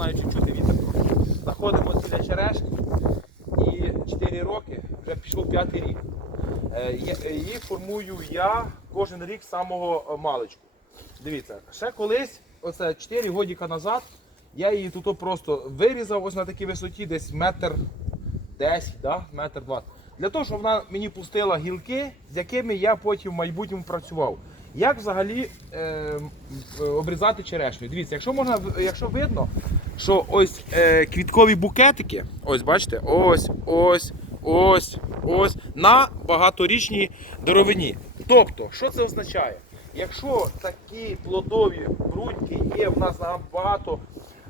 знаю, чути вітер. Знаходимося біля черешні і 4 роки, вже пішов п'ятий рік. Е, е, Її формую я кожен рік з самого е, маличку. Дивіться, ще колись, оце 4 годіка назад, я її тут просто вирізав ось на такій висоті, десь метр 10, да? метр 20. Для того, щоб вона мені пустила гілки, з якими я потім в майбутньому працював. Як взагалі е, обрізати черешню? Дивіться, якщо можна, якщо видно, що ось е, квіткові букетики, ось бачите, ось, ось, ось, ось, на багаторічній деревині. Тобто, що це означає? Якщо такі плодові бруньки є в нас на багато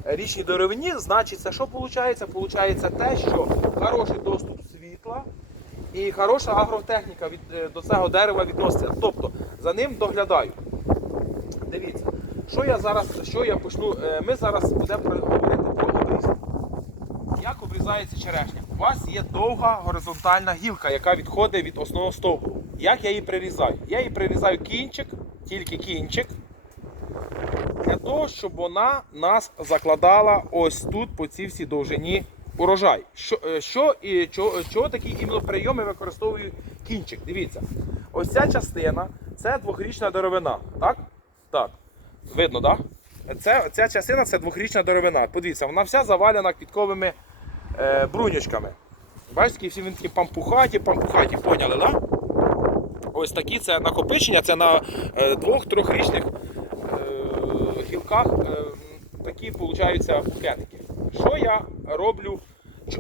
річній деревині, значить, це що виходить? Получається те, що хороший доступ світла і хороша агротехніка від, е, до цього дерева відноситься. Тобто за ним доглядають. Що я зараз, що я почну. е, Ми зараз будемо говорити про обрізку. Як обрізається черешня? У вас є довга горизонтальна гілка, яка відходить від основного стовбуру. Як я її прирізаю? Я її прирізаю кінчик, тільки кінчик, для того, щоб вона нас закладала ось тут по цій всій довжині урожай. Що, е, що і чого, чого такі іменно прийоми використовую кінчик? Дивіться, ось ця частина це двохрічна деревина. Так? Так. Видно, так? Да? Це, ця частина це двохрічна деревина. Подивіться, вона вся завалена квітковими е, бруньочками. Бачите, всі вони такі пампухаті, пампухаті, поняли. Да? Ось такі це накопичення, це на е, двох-трьохрічних е, гілках е, такі получаються букетики. Що я роблю?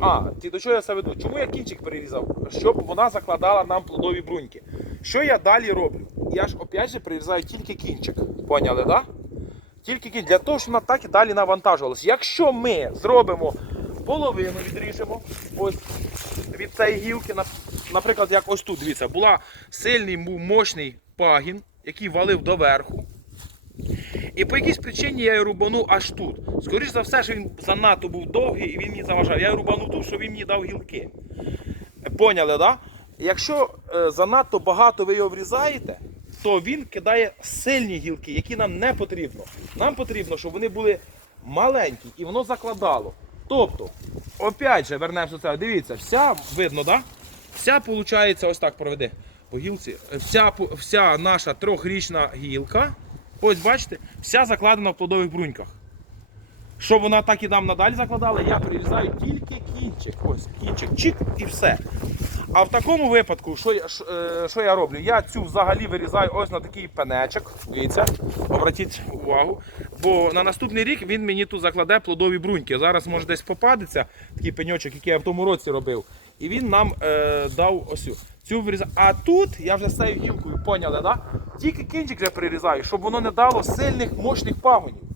А, до чого я це веду? Чому я кінчик перерізав? Щоб вона закладала нам плодові бруньки. Що я далі роблю? Я ж опять же прирізаю тільки кінчик. Поняли, так? Да? Тільки. Для того, щоб вона так і далі навантажувалася. Якщо ми зробимо половину відріжемо, ось від цієї гілки, наприклад, як ось тут, дивіться, була сильний, був мощний пагін, який валив доверху. І по якійсь причині я його рубанув аж тут. Скоріше за все, що він занадто був довгий і він мені заважав. Я його рубанув тут, щоб він мені дав гілки. Поняли, так? Да? Якщо е, занадто багато ви його врізаєте, то він кидає сильні гілки, які нам не потрібно. Нам потрібно, щоб вони були маленькі і воно закладало. Тобто, опять же, вернемося до цього. Дивіться, вся видно, да? Вся виходить, ось так проведи по гілці. Вся, вся наша трьохрічна гілка, ось бачите, вся закладена в плодових бруньках. Щоб вона так і нам надалі закладала, я прирізаю тільки кінчик. Ось кінчик, чик і все. А в такому випадку, що я, е, що я роблю? Я цю взагалі вирізаю ось на такий пенечок. Дивіться, обратіть увагу. Бо на наступний рік він мені тут закладе плодові бруньки. Зараз може десь попадеться такий пеньочок, який я в тому році робив. І він нам е, дав ось цю. цю вирізаю. А тут я вже з гілкою, поняли, да? тільки кінчик вже прирізаю, щоб воно не дало сильних мощних пагонів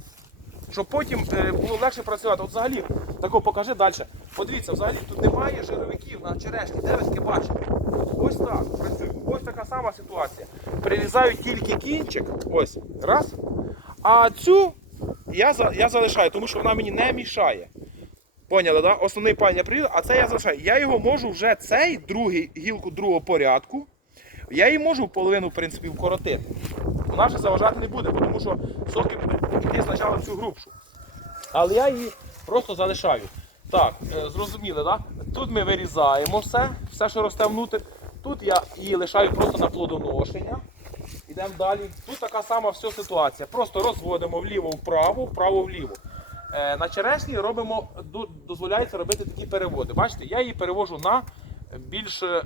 щоб потім е, було легше працювати. От взагалі, тако покажи далі. Подивіться, взагалі тут немає жировиків на черешні. Де ви таке бачите? Ось так працюю. Ось така сама ситуація. Прирізаю тільки кінчик. Ось. Раз. А цю я, я залишаю, тому що вона мені не мішає. Поняли, да? Основний пань я прирізав, а це я залишаю. Я його можу вже цей другий гілку другого порядку. Я її можу половину, в принципі, вкоротити. Вона вже заважати не буде, тому що соки будуть спочатку в цю грубшу. Але я її просто залишаю. Так, е, зрозуміли, так? Тут ми вирізаємо все, все, що росте внутрі. Тут я її лишаю просто на плодоношення. Йдемо далі. Тут така сама вся ситуація. Просто розводимо вліво-вправо, вправо-вліво. Е, на черешні робимо, дозволяється робити такі переводи. Бачите, я її перевожу на більше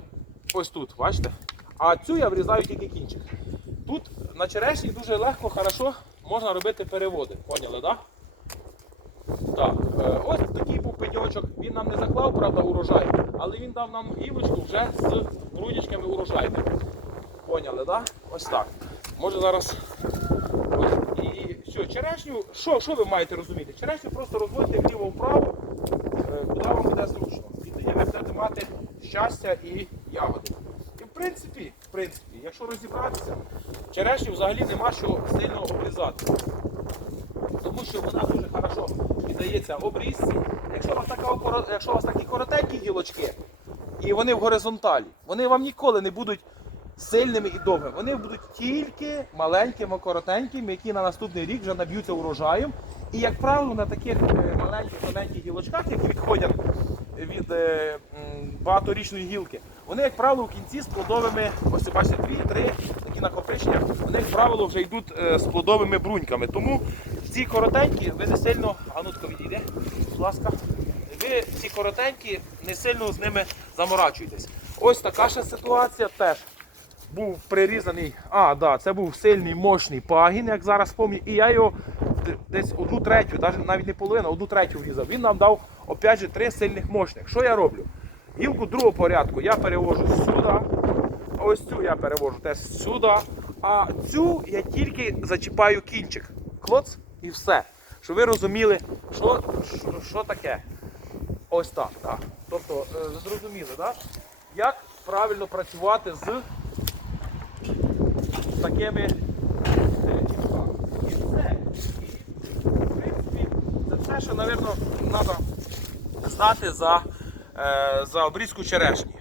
ось тут, бачите? А цю я врізаю тільки кінчик. Тут на черешні дуже легко, хорошо можна робити переводи. Поняли, так? Так, е, ось такий був пеньочок. Він нам не заклав, правда, урожай, але він дав нам гілочку вже з брунічками урожайними. Поняли, так? Ось так. Може зараз. Ось. І все, черешню, що, що ви маєте розуміти? Черешню просто розводите вліво-вправо, е, куди вам буде зручно. І тоді ви будете мати щастя і ягоди. Принципі, в принципі, якщо розібратися, черешню взагалі нема що сильно обрізати. Тому що вона дуже хорошо піддається обрізці. Якщо у вас, така, якщо у вас такі коротенькі гілочки, і вони в горизонталі, вони вам ніколи не будуть сильними і довгими. Вони будуть тільки маленькими, коротенькими, які на наступний рік вже наб'ються урожаєм І, як правило, на таких е, маленьких маленьких гілочках, які відходять від е, багаторічної гілки, вони, як правило, в кінці з плодовими, ось ви бачите, дві-три такі накопичення, вони, як правило, вже йдуть е, з плодовими бруньками. Тому ці коротенькі, ви не сильно, ну відійде, будь ласка, ви ці коротенькі не сильно з ними заморачуєтесь. Ось така ще ситуація теж був прирізаний. А, да, це був сильний мощний пагін, як зараз пам'ятаю. І я його десь одну третю, навіть не половину, одну третю врізав. Він нам дав опять же три сильних мощних. Що я роблю? Гілку другого порядку я перевожу сюди. Ось цю я перевожу теж сюди. А цю я тільки зачіпаю кінчик. Клоц і все. Щоб ви розуміли, що, що, що таке. Ось так. так. Тобто, е, зрозуміли, так? Як правильно працювати з такими. І. І, це все, що, мабуть, треба знати за, за обрізку черешні.